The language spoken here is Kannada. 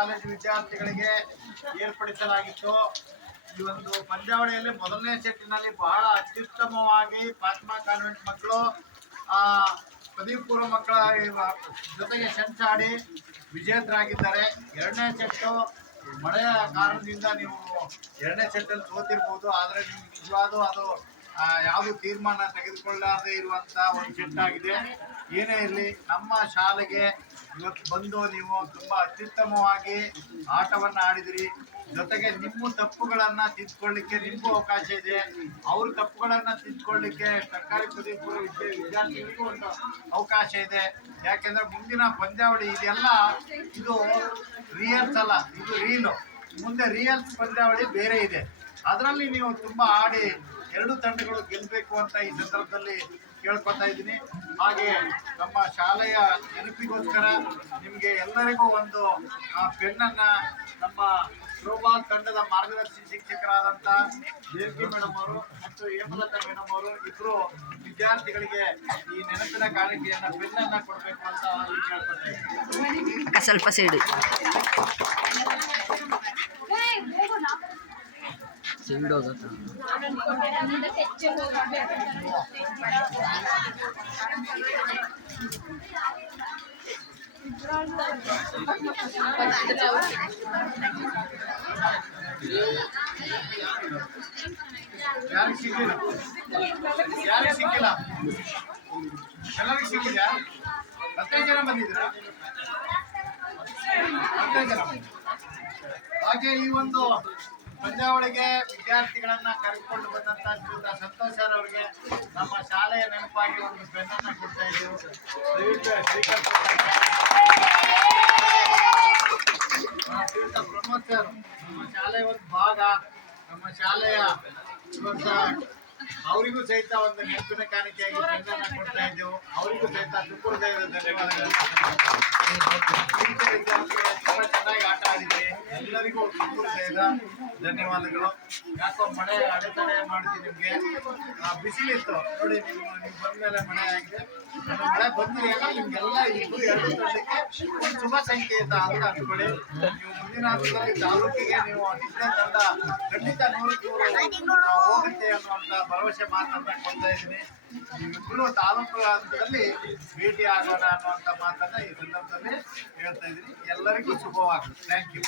ಕಾಲೇಜು ವಿದ್ಯಾರ್ಥಿಗಳಿಗೆ ಏರ್ಪಡಿಸಲಾಗಿತ್ತು. ಈ ಒಂದು ಪಂದ್ಯಾವಳಿಯಲ್ಲಿ ಮೊದಲನೇ ಸೆಟ್ಟಿನಲ್ಲಿ ಬಹಳ ಅತ್ಯುತ್ತಮವಾಗಿ ಫಾತಿಮಾ ಕಾನ್ವೆಂಟ್ ಮಕ್ಕಳು ಪದವಿ ಪೂರ್ವ ಮಕ್ಕಳ ಜೊತೆಗೆ ಸೆಣಸಾಡಿ ವಿಜೇತರಾಗಿದ್ದಾರೆ. ಎರಡನೇ ಸೆಟ್ಟು ಮಳೆಯ ಕಾರಣದಿಂದ ನೀವು ಎರಡನೇ ಸೆಟ್ಟಲ್ಲಿ ಸೋತಿರ್ಬೋದು, ಆದರೆ ನಿಮ್ಗೆ ನಿಜವಾದ ಅದು ಯಾವುದು ತೀರ್ಮಾನ ತೆಗೆದುಕೊಳ್ಳದೆ ಇರುವಂತ ಒಂದು ಸೆಟ್ ಆಗಿದೆ. ಏನೇ ಇರಲಿ, ನಮ್ಮ ಶಾಲೆಗೆ ಇವತ್ತು ಬಂದು ನೀವು ತುಂಬಾ ಅತ್ಯುತ್ತಮವಾಗಿ ಆಟವನ್ನ ಆಡಿದಿರಿ. ಜೊತೆಗೆ ನಿಮ್ಮ ತಪ್ಪುಗಳನ್ನ ತಿದ್ದುಕೊಳ್ಳಿಕ್ಕೆ ನಿಮಗೂ ಅವಕಾಶ ಇದೆ, ಅವ್ರ ತಪ್ಪುಗಳನ್ನ ತಿದ್ದುಕೊಳ್ಳಿಕ್ಕೆ ಸರ್ಕಾರಿ ಪದವಿ ಪೂರ್ವ ವಿದ್ಯಾರ್ಥಿಗಳಿಗೂ ಒಂದು ಅವಕಾಶ ಇದೆ. ಯಾಕೆಂದ್ರೆ ಮುಂದಿನ ಪಂದ್ಯಾವಳಿ ಇದೆಲ್ಲ ಇದು ರಿಯಲ್ಸ್ ಅಲ್ಲ, ಇದು ರೀಲು. ಮುಂದೆ ರಿಯಲ್ಸ್ ಪಂದ್ಯಾವಳಿ ಬೇರೆ ಇದೆ, ಅದರಲ್ಲಿ ನೀವು ತುಂಬಾ ಆಡಿ ಎರಡು ತಂಡಗಳು ಗೆಲ್ಲಬೇಕು ಅಂತ ಈ ಸಂದರ್ಭದಲ್ಲಿ ಕೇಳ್ಕೊತಾ ಇದ್ದೀನಿ. ಹಾಗೆ ನಮ್ಮ ಶಾಲೆಯ ನೆನಪಿಗೋಸ್ಕರ ನಿಮಗೆ ಎಲ್ಲರಿಗೂ ಒಂದು ಪೆನ್ನನ್ನ ನಮ್ಮ ಥ್ರೋಬಾಲ್ ತಂಡದ ಮಾರ್ಗದರ್ಶಿ ಶಿಕ್ಷಕರಾದಂಥ ದೇವಕಿ ಮೇಡಮ್ ಅವರು ಮತ್ತು ಹೇಮಲತಾ ಮೇಡಮ್ ಅವರು ಇಬ್ಬರು ವಿದ್ಯಾರ್ಥಿಗಳಿಗೆ ಈ ನೆನಪಿನ ಕಾಣಿಕೆಯನ್ನ ಪೆನ್ನನ್ನ ಕೊಡಬೇಕು ಅಂತ ಕೇಳ್ಕೊತಾ ಇದ್ದೀನಿ. ಸ್ವಲ್ಪ ಸೈಡು ಯಾರಿಗೆ ಸಿಕ್ಕಿಲ್ಲ, ಯಾರಿಗೆ ಸಿಕ್ಕಿಲ್ಲ, ಎಲ್ಲರಿಗೂ ಸಿಕ್ಕಿದ್ಯಾ? 15 ಜನ ಬಂದಿದ್ದೀರಾ? 15 ಜನ. ಹಾಗೆ ಈ ಒಂದು ಪಂದ್ಯಾವಳಿಗೆ ವಿದ್ಯಾರ್ಥಿಗಳನ್ನ ಕರೆದುಕೊಂಡು ಬಂದಂತ ಶ್ರೀಯುತ ಸಂತೋಷ್ ಸರ್ ಅವರಿಗೆ ನಮ್ಮ ಶಾಲೆಯ ನೆನಪಾಗಿ ಒಂದು ಪೆನ್ನನ್ನ ಕೊಡ್ತಾ ಇದ್ದೇವೆ. ಶ್ರೀಯುತ ಪ್ರಮೋದ್ ಸರ್, ನಮ್ಮ ಶಾಲೆಯ ಒಂದು ಭಾಗ, ನಮ್ಮ ಶಾಲೆಯ ಇವತ್ತು ಅವರಿಗೂ ಸಹಿತ ಒಂದು ನೆನಪಿನ ಕಾಣಿಕೆಯಾಗಿ ಪೆನ್ನನ್ನ ಕೊಡ್ತಾ ಇದ್ದೆವು. ಅವರಿಗೂ ಸಹಿತ ತುಂಬ ಧನ್ಯವಾದಗಳು. ತುಂಬಾ ಚೆನ್ನಾಗಿ ಆಟ ಆಡಿದೆ, ಎಲ್ಲರಿಗೂ ತುಂಬ ಧನ್ಯವಾದಗಳು. ಯಾಕೋ ಮಳೆ ಅಡೆತಡೆ ಮಾಡ್ತೀನಿ, ನಿಮ್ಗೆ ಬಿಸಿಲಿತ್ತು ನೋಡಿ, ನೀವು ಬಂದ್ಮೇಲೆ ಮಳೆ ಆಗಿದೆ. ಮಳೆ ಬಂದ್ರೆ ನಿಮ್ಗೆಲ್ಲ ಇಬ್ಬರು ಎರಡು ತಂಡಕ್ಕೆ ಒಂದು ಶುಭ ಸಂಕೇತ ಅಂತ ಅನ್ಕೊಳ್ಳಿ. ನೀವು ಮುಂದಿನ ಹಂತದಲ್ಲಿ ತಾಲೂಕಿಗೆ ನೀವು ನಿನ್ನೆ ತಂಡ ಖಂಡಿತ 100ಕ್ಕೆ ಹೋಗುತ್ತೆ ಅನ್ನುವಂತ ಭರವಸೆ ಮಾತನ್ನ ಕೊಡ್ತಾ ಇದ್ದೀನಿ. ನೀವಿಬ್ಬರು ತಾಲೂಕು ಹಂತದಲ್ಲಿ ಭೇಟಿ ಆಗೋಣ ಅನ್ನುವಂಥ ಮಾತನ್ನ ಈ ಸಂದರ್ಭದಲ್ಲಿ ಹೇಳ್ತಾ ಇದ್ದೀನಿ. ಎಲ್ಲರಿಗೂ ಶುಭವಾಗಲಿ. Thank you.